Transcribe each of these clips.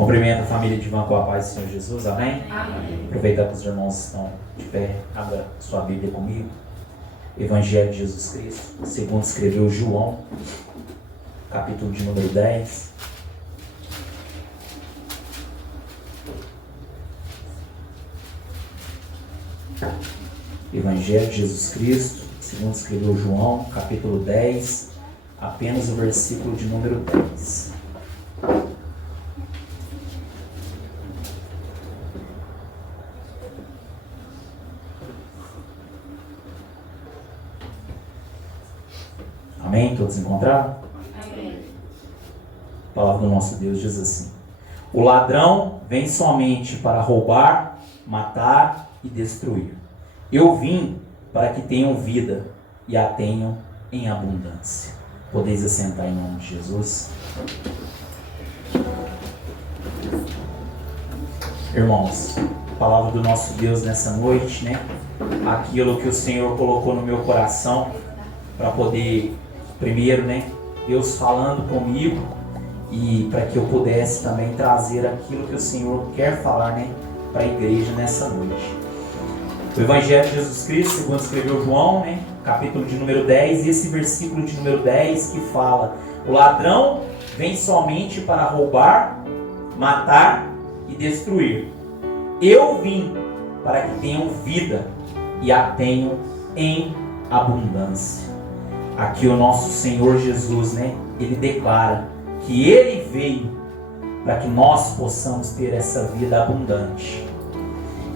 Cumprimento a família de Ivan com a paz do Senhor Jesus, amém? Amém. Aproveitar que os irmãos estão de pé, abra sua Bíblia comigo. Evangelho de Jesus Cristo, segundo escreveu João, capítulo de número 10. Evangelho de Jesus Cristo, segundo escreveu João, capítulo 10, apenas o versículo de número 10. Amém? Todos encontraram? Amém. A palavra do nosso Deus diz assim: o ladrão vem somente para roubar, matar e destruir. Eu vim para que tenham vida e a tenham em abundância. Podeis assentar em nome de Jesus. Irmãos, a palavra do nosso Deus nessa noite, né? Aquilo que o Senhor colocou no meu coração para poder, primeiro, né? Deus falando comigo e para que eu pudesse também trazer aquilo que o Senhor quer falar, né? Para a igreja nessa noite. O Evangelho de Jesus Cristo, segundo escreveu João, né? Capítulo de número 10, e esse versículo de número 10 que fala: o ladrão vem somente para roubar, matar e destruir. Eu vim para que tenham vida e a tenham em abundância. Aqui o nosso Senhor Jesus, né? Ele declara que Ele veio para que nós possamos ter essa vida abundante.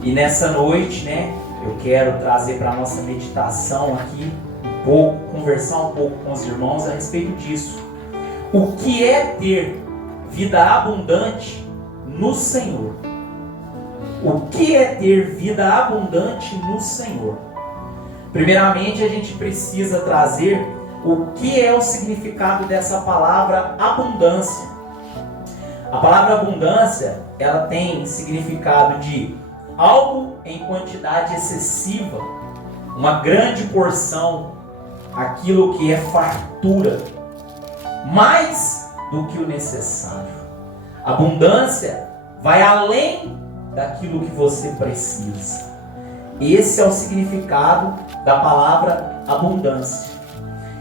E nessa noite, né? Eu quero trazer para a nossa meditação aqui um pouco, conversar um pouco com os irmãos a respeito disso. O que é ter vida abundante no Senhor? O que é ter vida abundante no Senhor? Primeiramente, a gente precisa trazer o que é o significado dessa palavra abundância. A palavra abundância, ela tem significado de algo em quantidade excessiva, uma grande porção, aquilo que é fartura, mais do que o necessário. Abundância vai além daquilo que você precisa. Esse é o significado da palavra abundância.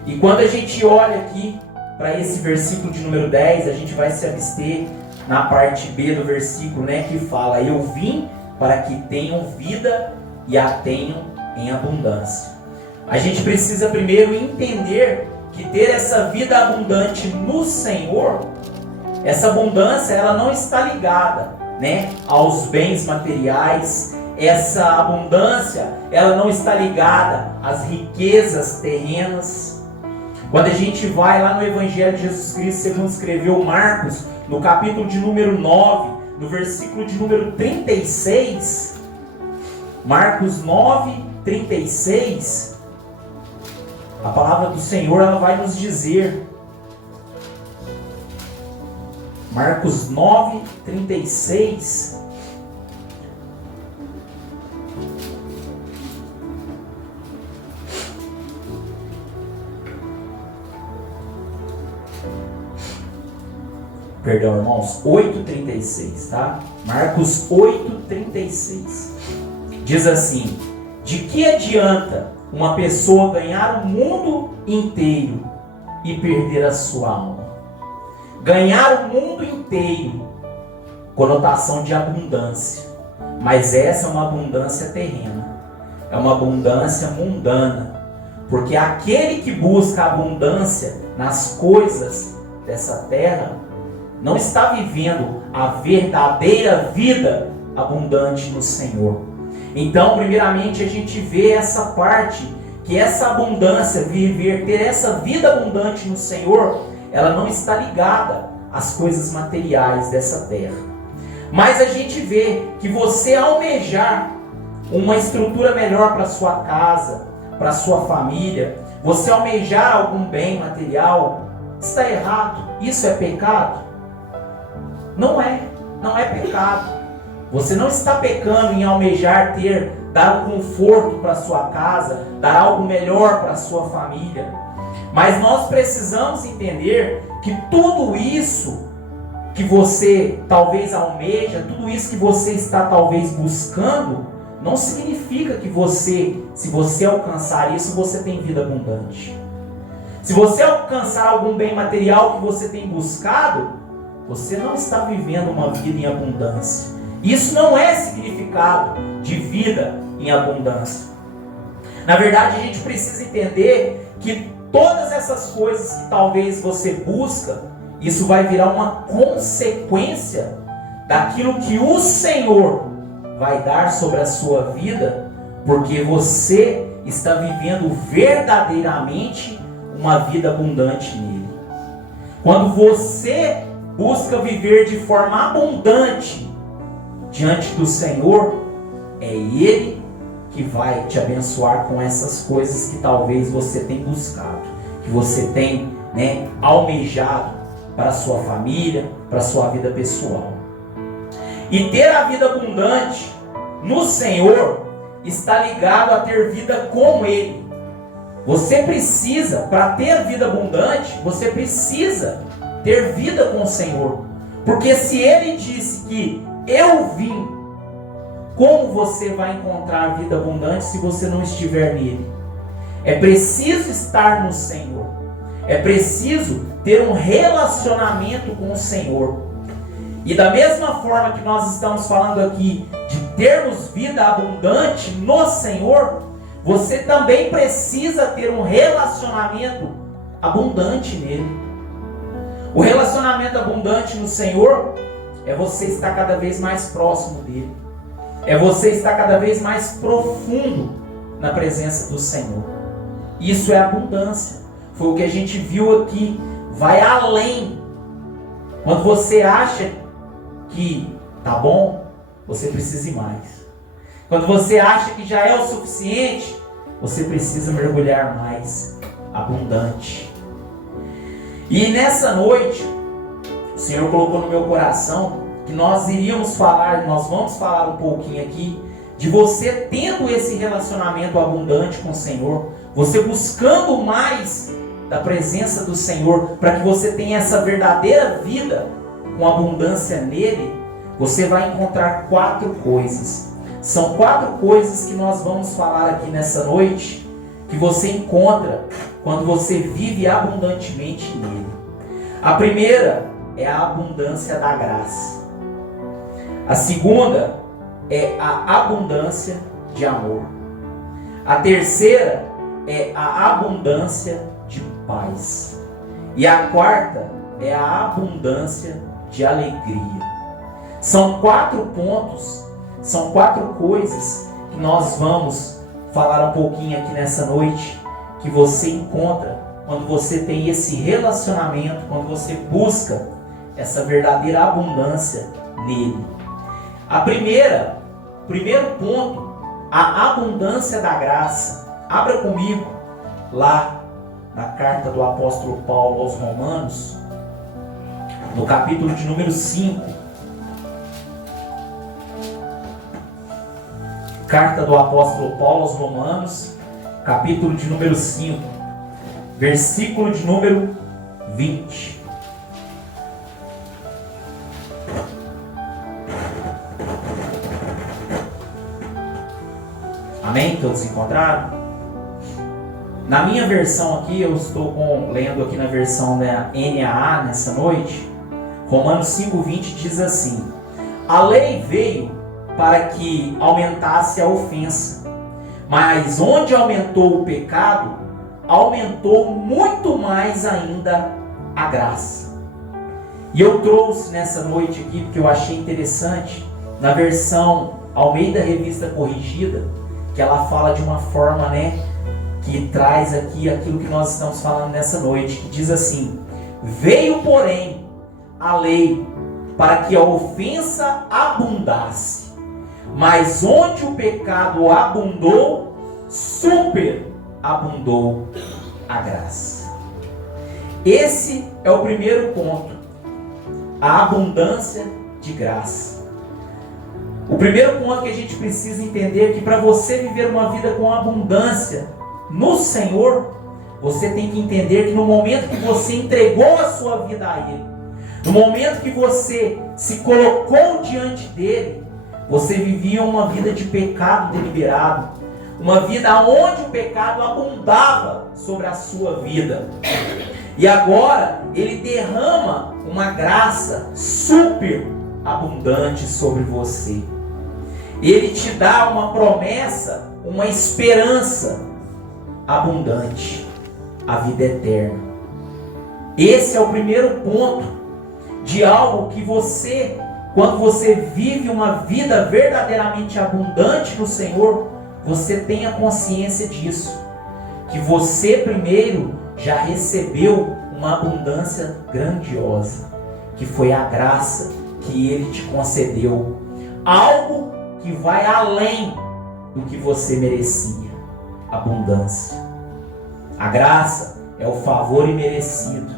E quando a gente olha aqui para esse versículo de número 10, a gente vai se abster na parte B do versículo, né, que fala: eu vim para que tenham vida e a tenham em abundância. A gente precisa primeiro entender que ter essa vida abundante no Senhor, essa abundância, ela não está ligada, né, aos bens materiais. Essa abundância, ela não está ligada às riquezas terrenas. Quando a gente vai lá no Evangelho de Jesus Cristo, segundo escreveu Marcos, no capítulo de número 9, no versículo de número 36, Marcos 9, 36, a palavra do Senhor, ela vai nos dizer, Marcos 9, 36, perdão, irmãos, 8,36, tá? Marcos 8,36. Diz assim: de que adianta uma pessoa ganhar o mundo inteiro e perder a sua alma? Ganhar o mundo inteiro, conotação de abundância, mas essa é uma abundância terrena, é uma abundância mundana, porque aquele que busca abundância nas coisas dessa terra não está vivendo a verdadeira vida abundante no Senhor. Então, primeiramente, a gente vê essa parte, que essa abundância, ter essa vida abundante no Senhor, ela não está ligada às coisas materiais dessa terra. Mas a gente vê que você almejar uma estrutura melhor para sua casa, para sua família, você almejar algum bem material, está errado. Isso é pecado? Não é pecado. Você não está pecando em almejar dar um conforto para sua casa, dar algo melhor para sua família. Mas nós precisamos entender que tudo isso que você talvez almeja, tudo isso que você está talvez buscando, não significa que se você alcançar isso, você tem vida abundante. Se você alcançar algum bem material que você tem buscado, você não está vivendo uma vida em abundância. Isso não é significado de vida em abundância. Na verdade, a gente precisa entender que todas essas coisas que talvez você busca, isso vai virar uma consequência daquilo que o Senhor vai dar sobre a sua vida, porque você está vivendo verdadeiramente uma vida abundante nele. Quando você busca viver de forma abundante diante do Senhor, é Ele que vai te abençoar com essas coisas que talvez você tenha buscado, que você tem, almejado para a sua família, para a sua vida pessoal. E ter a vida abundante no Senhor está ligado a ter vida com Ele. Você precisa, para ter vida abundante, você precisa ter vida com o Senhor. Porque se Ele disse que eu vim, como você vai encontrar vida abundante se você não estiver nele? É preciso estar no Senhor. É preciso ter um relacionamento com o Senhor. E da mesma forma que nós estamos falando aqui de termos vida abundante no Senhor, você também precisa ter um relacionamento abundante nele. O relacionamento abundante no Senhor é você estar cada vez mais próximo dele. É você estar cada vez mais profundo na presença do Senhor. Isso é abundância. Foi o que a gente viu aqui. Vai além. Quando você acha que tá bom, você precisa ir mais. Quando você acha que já é o suficiente, você precisa mergulhar mais. Abundante. E nessa noite, o Senhor colocou no meu coração que nós vamos falar um pouquinho aqui de você tendo esse relacionamento abundante com o Senhor, você buscando mais da presença do Senhor, para que você tenha essa verdadeira vida com abundância nele. Você vai encontrar 4 coisas. São 4 coisas que nós vamos falar aqui nessa noite, que você encontra quando você vive abundantemente nele. A primeira é a abundância da graça. A segunda é a abundância de amor. A terceira é a abundância de paz. E a quarta é a abundância de alegria. São 4 pontos, são 4 coisas que nós vamos falar um pouquinho aqui nessa noite, que você encontra quando você tem esse relacionamento, quando você busca essa verdadeira abundância nele. Primeiro ponto, a abundância da graça. Abra comigo lá na carta do apóstolo Paulo aos Romanos, no capítulo de número 5. Carta do apóstolo Paulo aos Romanos, capítulo de número 5, versículo de número 20. Amém? Todos encontraram? Na minha versão aqui, eu estou lendo aqui na versão da NAA nessa noite. Romanos 5,20 diz assim: a lei veio para que aumentasse a ofensa, mas onde aumentou o pecado, aumentou muito mais ainda a graça. E eu trouxe nessa noite aqui, porque eu achei interessante, na versão Almeida Revista Corrigida, que ela fala de uma forma, que traz aqui aquilo que nós estamos falando nessa noite, que diz assim: veio, porém, a lei para que a ofensa abundasse, mas onde o pecado abundou, superabundou a graça. Esse é o primeiro ponto, a abundância de graça. O primeiro ponto que a gente precisa entender é que para você viver uma vida com abundância no Senhor, você tem que entender que no momento que você entregou a sua vida a Ele, No momento que você se colocou diante dele, você vivia uma vida de pecado deliberado, uma vida onde o pecado abundava sobre a sua vida. E agora ele derrama uma graça super abundante sobre você. Ele te dá uma promessa, uma esperança abundante, a vida eterna. Esse é o primeiro ponto de algo que você, quando você vive uma vida verdadeiramente abundante no Senhor, você tenha consciência disso, que você primeiro já recebeu uma abundância grandiosa, que foi a graça que Ele te concedeu, algo que vai além do que você merecia. Abundância. A graça é o favor imerecido,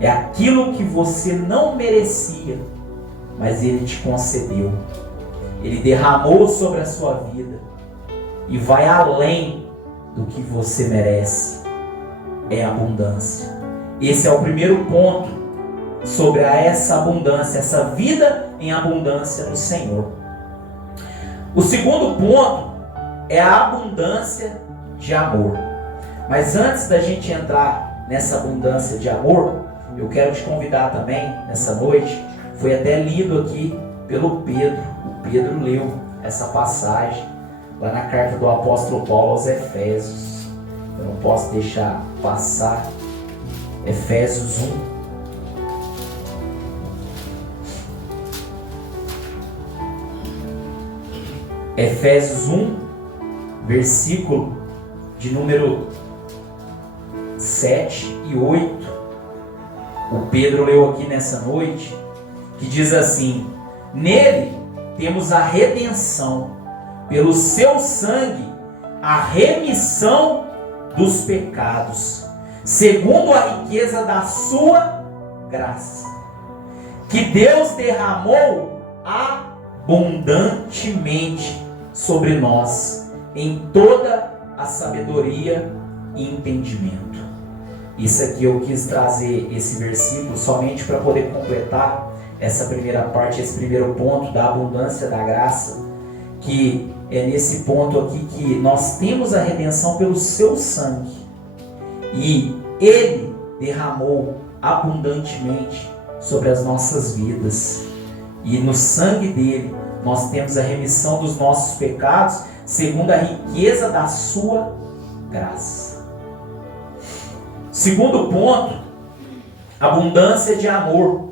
é aquilo que você não merecia, mas Ele te concedeu. Ele derramou sobre a sua vida e vai além do que você merece. É abundância. Esse é o primeiro ponto sobre essa abundância, essa vida em abundância no Senhor. O segundo ponto é a abundância de amor. Mas antes da gente entrar nessa abundância de amor, eu quero te convidar também, nessa noite, foi até lido aqui pelo Pedro. O Pedro leu essa passagem lá na carta do apóstolo Paulo aos Efésios. Eu não posso deixar passar. Efésios 1. Efésios 1, versículo de número 7 e 8. O Pedro leu aqui nessa noite, que diz assim: nele temos a redenção, pelo seu sangue, a remissão dos pecados, segundo a riqueza da sua graça, que Deus derramou abundantemente sobre nós, em toda a sabedoria e entendimento. Isso aqui eu quis trazer esse versículo somente para poder completar essa primeira parte, esse primeiro ponto da abundância da graça, que é nesse ponto aqui que nós temos a redenção pelo seu sangue, e Ele derramou abundantemente sobre as nossas vidas, e no sangue dele nós temos a remissão dos nossos pecados, segundo a riqueza da sua graça. Segundo ponto, abundância de amor.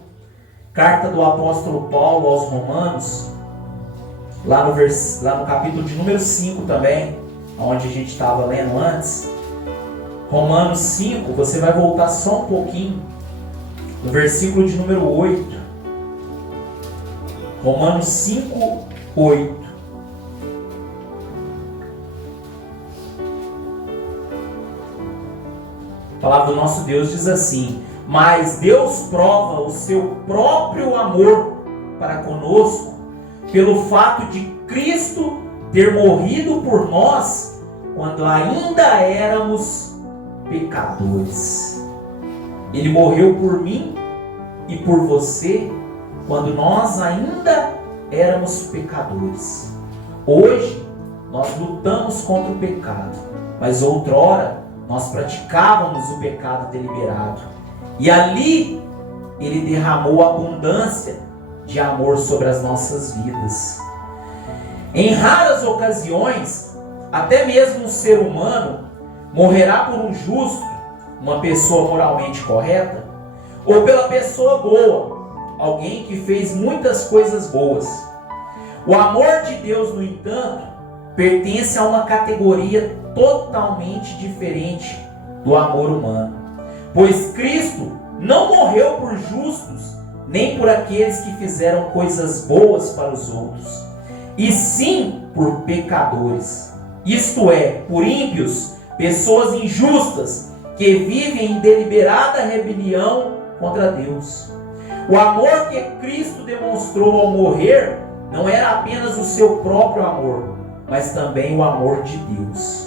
Carta do apóstolo Paulo aos Romanos, lá no capítulo de número 5 também, onde a gente estava lendo antes. Romanos 5, você vai voltar só um pouquinho, no versículo de número 8. Romanos 5, 8. A palavra do nosso Deus diz assim: mas Deus prova o seu próprio amor para conosco, pelo fato de Cristo ter morrido por nós, quando ainda éramos pecadores. Ele morreu por mim e por você, quando nós ainda éramos pecadores. Hoje, nós lutamos contra o pecado, mas outrora, nós praticávamos o pecado deliberado. E ali, Ele derramou abundância de amor sobre as nossas vidas. Em raras ocasiões, até mesmo um ser humano morrerá por um justo, uma pessoa moralmente correta, ou pela pessoa boa, alguém que fez muitas coisas boas. O amor de Deus, no entanto, pertence a uma categoria totalmente diferente do amor humano, pois Cristo não morreu por justos, nem por aqueles que fizeram coisas boas para os outros, e sim por pecadores, isto é, por ímpios, pessoas injustas, que vivem em deliberada rebelião contra Deus. O amor que Cristo demonstrou ao morrer não era apenas o seu próprio amor, mas também o amor de Deus.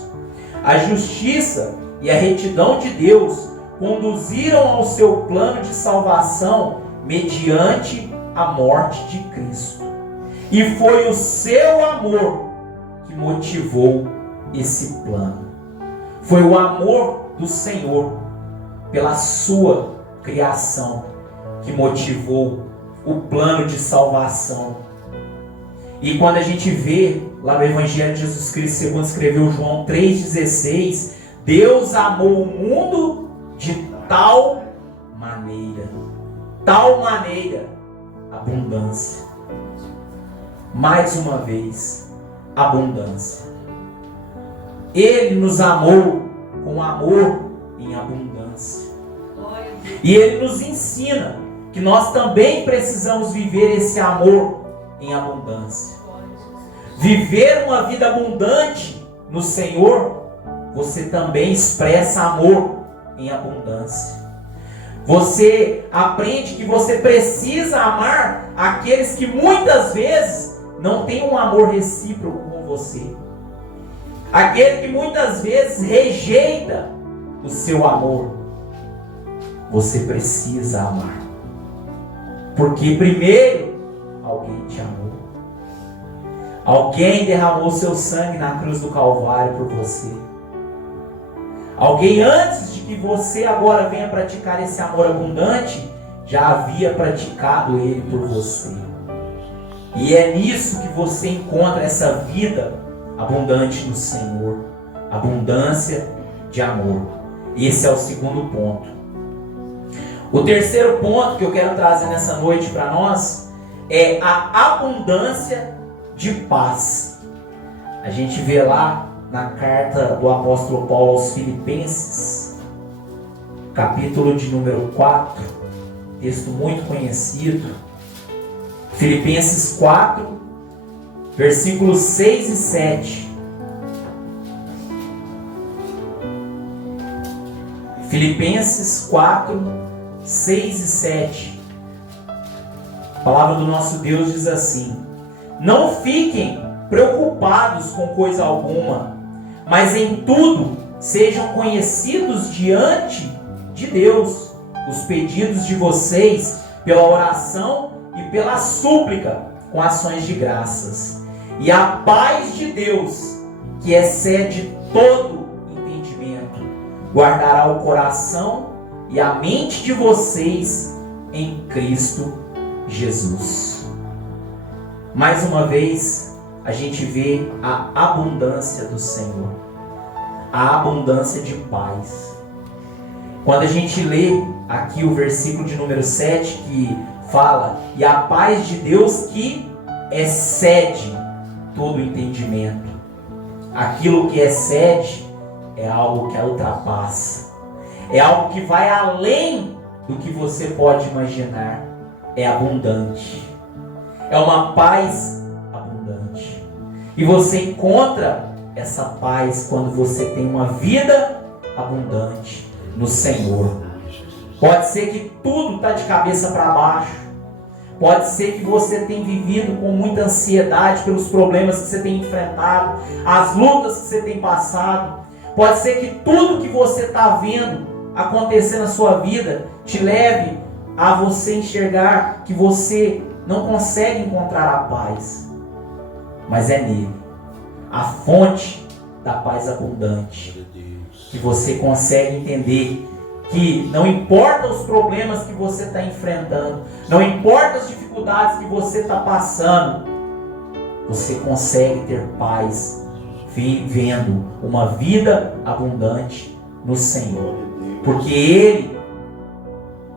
A justiça e a retidão de Deus conduziram ao seu plano de salvação mediante a morte de Cristo. E foi o seu amor que motivou esse plano. Foi o amor do Senhor pela sua criação que motivou o plano de salvação. E quando a gente vê lá no Evangelho de Jesus Cristo, segundo escreveu João 3,16, Deus amou o mundo de tal maneira, abundância. Mais uma vez, abundância. Ele nos amou com amor em abundância. E Ele nos ensina que nós também precisamos viver esse amor em abundância. Viver uma vida abundante no Senhor, você também expressa amor em abundância. Você aprende que você precisa amar aqueles que muitas vezes não têm um amor recíproco com você. Aquele que muitas vezes rejeita o seu amor. Você precisa amar. Porque primeiro, alguém te amou. Alguém derramou seu sangue na cruz do Calvário por você. Alguém antes de que você agora venha praticar esse amor abundante, já havia praticado ele por você. E é nisso que você encontra essa vida abundante no Senhor. Abundância de amor. Esse é o segundo ponto. O terceiro ponto que eu quero trazer nessa noite para nós é a abundância de paz. A gente vê lá na carta do apóstolo Paulo aos Filipenses, capítulo de número 4, texto muito conhecido. Filipenses 4, versículos 6 e 7. Filipenses 4, 6 e 7. A palavra do nosso Deus diz assim: não fiquem preocupados com coisa alguma, mas em tudo sejam conhecidos diante de Deus os pedidos de vocês pela oração e pela súplica com ações de graças. E a paz de Deus, que excede todo entendimento, guardará o coração e a mente de vocês em Cristo Jesus. Mais uma vez, a gente vê a abundância do Senhor, a abundância de paz. Quando a gente lê aqui o versículo de número 7, que fala, e a paz de Deus que excede todo entendimento. Aquilo que excede é algo que ultrapassa. É algo que vai além do que você pode imaginar. É abundante. É uma paz abundante. E você encontra essa paz quando você tem uma vida abundante no Senhor. Pode ser que tudo está de cabeça para baixo. Pode ser que você tenha vivido com muita ansiedade pelos problemas que você tem enfrentado, as lutas que você tem passado. Pode ser que tudo que você está vendo acontecer na sua vida te leve a você enxergar que você não consegue encontrar a paz. Mas é nele, a fonte da paz abundante, que você consegue entender que não importa os problemas que você está enfrentando, não importa as dificuldades que você está passando, você consegue ter paz, vivendo uma vida abundante no Senhor, porque Ele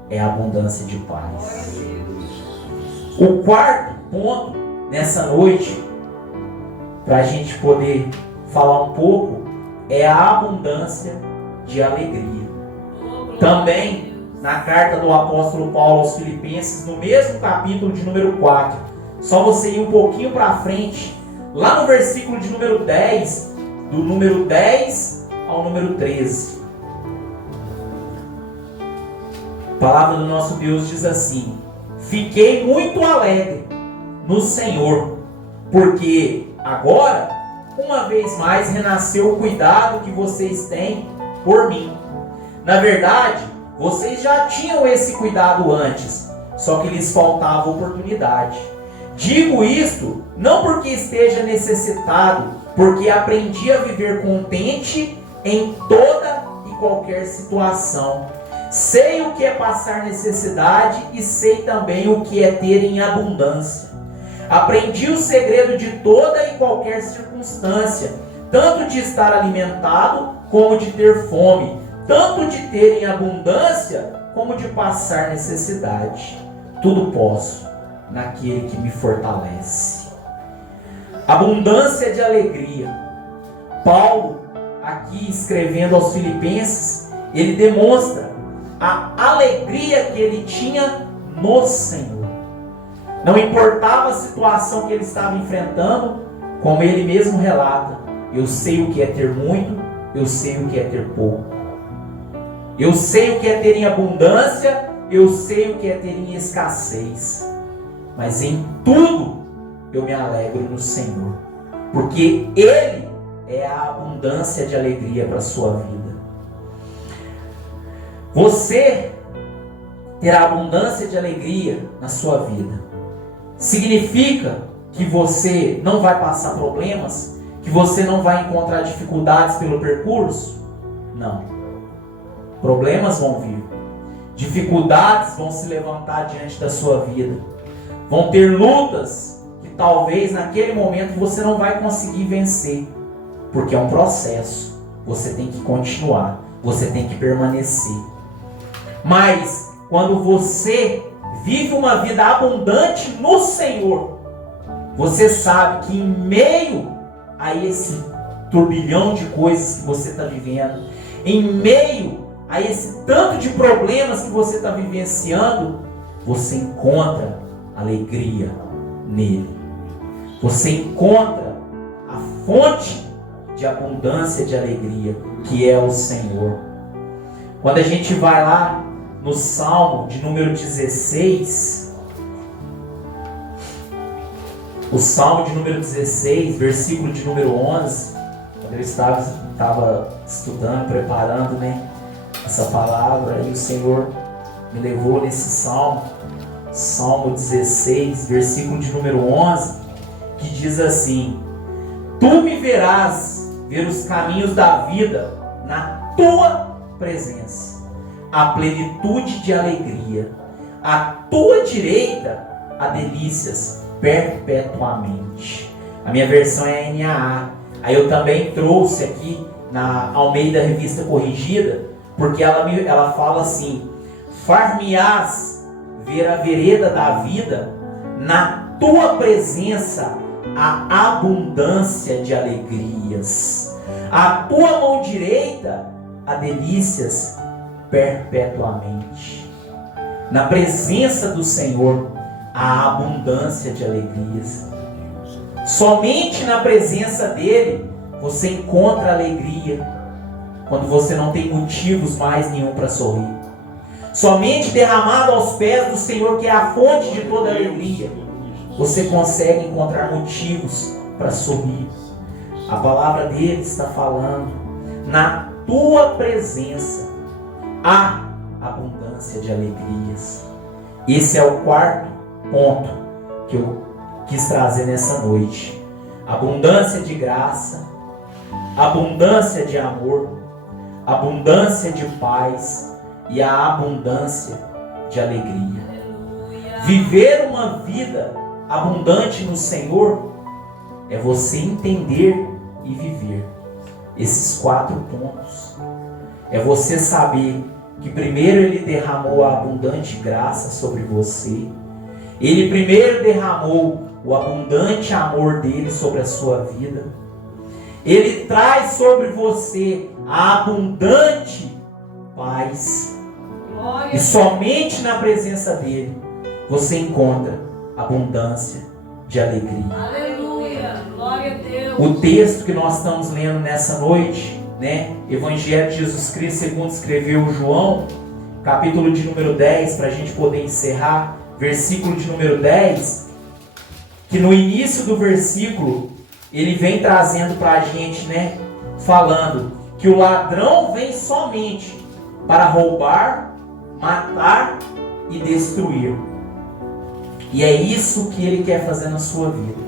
é a abundância de paz. O quarto ponto nessa noite, para a gente poder falar um pouco, é a abundância de alegria. Também na carta do apóstolo Paulo aos Filipenses, no mesmo capítulo de número 4, só você ir um pouquinho para frente, lá no versículo de número 10, do número 10 ao número 13. A palavra do nosso Deus diz assim: fiquei muito alegre no Senhor, porque agora, uma vez mais, renasceu o cuidado que vocês têm por mim. Na verdade, vocês já tinham esse cuidado antes, só que lhes faltava oportunidade. Digo isto não porque esteja necessitado, porque aprendi a viver contente em toda e qualquer situação. Sei o que é passar necessidade e sei também o que é ter em abundância. Aprendi o segredo de toda e qualquer circunstância, tanto de estar alimentado como de ter fome, tanto de ter em abundância como de passar necessidade. Tudo posso naquele que me fortalece. Abundância de alegria. Paulo, aqui escrevendo aos Filipenses, ele demonstra a alegria que ele tinha no Senhor. Não importava a situação que ele estava enfrentando, como ele mesmo relata: eu sei o que é ter muito, eu sei o que é ter pouco. Eu sei o que é ter em abundância, eu sei o que é ter em escassez. Mas em tudo eu me alegro no Senhor, porque Ele é a abundância de alegria para a sua vida. Você terá abundância de alegria na sua vida. Significa que você não vai passar problemas? Que você não vai encontrar dificuldades pelo percurso? Não. Problemas vão vir. Dificuldades vão se levantar diante da sua vida. Vão ter lutas que talvez naquele momento você não vai conseguir vencer. Porque é um processo. Você tem que continuar. Você tem que permanecer. Mas quando você vive uma vida abundante no Senhor, você sabe que em meio a esse turbilhão de coisas que você está vivendo, em meio a esse tanto de problemas que você está vivenciando, você encontra alegria nele. Você encontra a fonte de abundância de alegria, que é o Senhor. Quando a gente vai lá no Salmo de número 16, o Salmo de número 16, versículo de número 11, quando eu estava estudando, preparando, essa palavra, e o Senhor me levou nesse Salmo, Salmo 16, versículo de número 11, que diz assim: Tu me verás ver os caminhos da vida na tua presença, a plenitude de alegria, à tua direita há delícias perpetuamente. A minha versão é a NAA. Aí eu também trouxe aqui na Almeida Revista Corrigida, porque ela fala assim: far-me-ás ver a vereda da vida, na tua presença a abundância de alegrias, a tua mão direita há delícias perpetuamente. Na presença do Senhor há abundância de alegrias. Somente na presença dele você encontra alegria, quando você não tem motivos mais nenhum para sorrir. Somente derramado aos pés do Senhor, que é a fonte de toda alegria, você consegue encontrar motivos para sorrir. A palavra dele está falando: na tua presença há abundância de alegrias. Esse é o quarto ponto que eu quis trazer nessa noite: abundância de graça, abundância de amor, abundância de paz e a abundância de alegria. Viver uma vida abundante no Senhor é você entender e viver esses 4 pontos. É você saber que primeiro Ele derramou a abundante graça sobre você. Ele primeiro derramou o abundante amor dele sobre a sua vida. Ele traz sobre você a abundante paz. E somente na presença dele você encontra abundância de alegria. Aleluia! Glória a Deus! O texto que nós estamos lendo nessa noite, Evangelho de Jesus Cristo segundo escreveu João, capítulo de número 10, para a gente poder encerrar, versículo de número 10, que no início do versículo ele vem trazendo para a gente, falando que o ladrão vem somente para roubar, matar e destruir. E é isso que ele quer fazer na sua vida.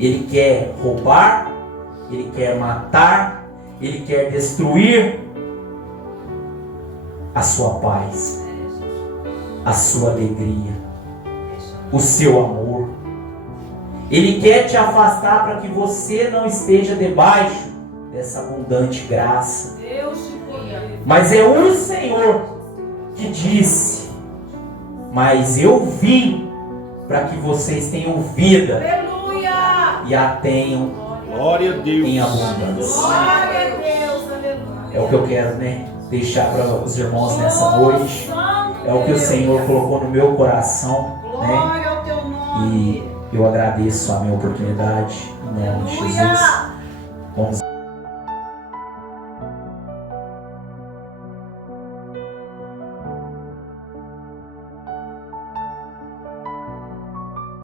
Ele quer roubar, ele quer matar, ele quer destruir a sua paz, a sua alegria, o seu amor. Ele quer te afastar para que você não esteja debaixo dessa abundante graça. Mas é o Senhor que disse: mas eu vim para que vocês tenham vida. Aleluia! E a tenham Glória a Deus. em abundância. Glória a Deus, aleluia. É o que eu quero, né, deixar para os irmãos nessa noite. É o que o Senhor colocou no meu coração, né? Glória ao teu nome. E eu agradeço a minha oportunidade, em nome de Jesus. Vamos